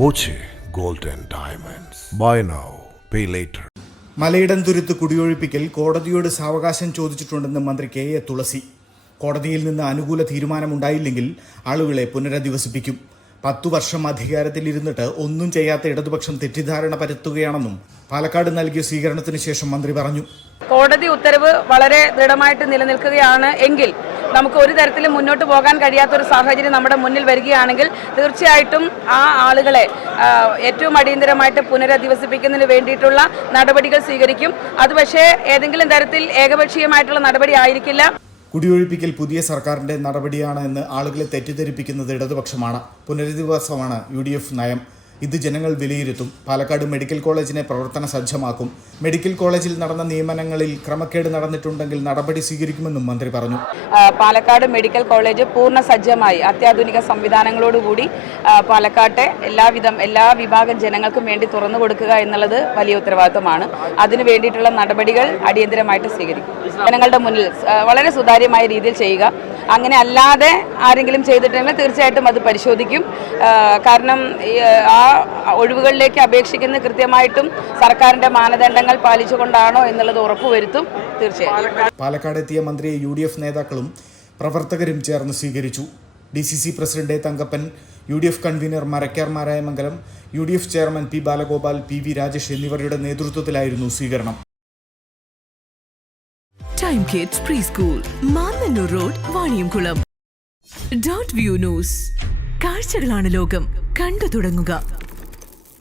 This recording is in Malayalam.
Boche gold and diamonds. Buy now pay later. Malayidamthuruth കുടിയൊഴിപ്പിക്കൽ കോടതിയോട് സാവകാശം ചോദിച്ചിട്ടുണ്ടെന്ന് മന്ത്രി കെ എ തുളസി. കോടതിയിൽ നിന്ന് അനുകൂല തീരുമാനമുണ്ടായില്ലെങ്കിൽ ആളുകളെ പുനരധിവസിപ്പിക്കും. 10 വർഷം അധികാരത്തിലിരുന്നിട്ട് ഒന്നും ചെയ്യാത്ത ഇടതുപക്ഷം തെറ്റിദ്ധാരണ പരത്തുകയാണെന്നും പാലക്കാട് നൽകിയ സ്വീകരണത്തിന് ശേഷം മന്ത്രി പറഞ്ഞു. കോടതി ഉത്തരവ് വളരെ ദൃഢമായിട്ട് നിലനിൽക്കുകയാണ് എങ്കിൽ നമുക്ക് ഒരു തരത്തിലും മുന്നോട്ട് പോകാൻ കഴിയാത്തൊരു സാഹചര്യം നമ്മുടെ മുന്നിൽ വരികയാണെങ്കിൽ തീർച്ചയായിട്ടും ആ ആളുകളെ ഏറ്റവും അടിയന്തരമായിട്ട് പുനരധിവസിപ്പിക്കുന്നതിന് വേണ്ടിയിട്ടുള്ള നടപടികൾ സ്വീകരിക്കും. അത് പക്ഷേ ഏതെങ്കിലും തരത്തിൽ ഏകപക്ഷീയമായിട്ടുള്ള നടപടി ആയിരിക്കില്ല. കുടിയൊഴിപ്പിക്കൽ പുതിയ സർക്കാരിന്റെ നടപടിയാണ് എന്ന് ആളുകളെ തെറ്റിദ്ധരിപ്പിക്കുന്നത് ഇടതുപക്ഷമാണ്. പുനരധിവാസമാണ് UDF നയം. ഇത് ജനങ്ങൾ വിലയിരുത്തും. പാലക്കാട് മെഡിക്കൽ കോളേജിനെ പ്രവർത്തന സജ്ജമാക്കും. മെഡിക്കൽ കോളേജിൽ നടന്ന നിയമനങ്ങളിൽ ക്രമക്കേട് നടന്നിട്ടുണ്ടെങ്കിൽ നടപടി സ്വീകരിക്കുമെന്നും മന്ത്രി പറഞ്ഞു. പാലക്കാട് മെഡിക്കൽ കോളേജ് പൂർണ്ണ സജ്ജമായി അത്യാധുനിക സംവിധാനങ്ങളോടുകൂടി പാലക്കാട്ടെ എല്ലാ വിഭാഗം ജനങ്ങൾക്കും വേണ്ടി തുറന്നു കൊടുക്കുക എന്നുള്ളത് വലിയ ഉത്തരവാദിത്തമാണ്. അതിനു വേണ്ടിയിട്ടുള്ള നടപടികൾ അടിയന്തരമായിട്ട് സ്വീകരിക്കും. ജനങ്ങളുടെ മുന്നിൽ വളരെ സുതാര്യമായ രീതിയിൽ ചെയ്യുക. അങ്ങനെ അല്ലാതെ ആരെങ്കിലും ചെയ്തിട്ടുണ്ടെങ്കിൽ തീർച്ചയായിട്ടും അത് പരിശോധിക്കും. കാരണം ആ ഒഴിവുകളിലേക്ക് അപേക്ഷിക്കുന്നത് കൃത്യമായിട്ടും സർക്കാരിന്റെ മാനദണ്ഡങ്ങൾ പാലിച്ചുകൊണ്ടാണോ എന്നുള്ളത് ഉറപ്പുവരുത്തും. തീർച്ചയായും പാലക്കാട് എത്തിയ മന്ത്രിയെ UDF നേതാക്കളും പ്രവർത്തകരും ചേർന്ന് സ്വീകരിച്ചു. DCC president Thankappan, UDF convener Marakkar Marayamangalam, UDF chairman P Balagopal, PV Rajesh എന്നിവരുടെ നേതൃത്വത്തിലായിരുന്നു സ്വീകരണം. Time kids pre school, Mannannur road, Vaniyamkulam. .view news. കാഴ്ചകളാണ് ലോകം. കണ്ടു തുടങ്ങുക.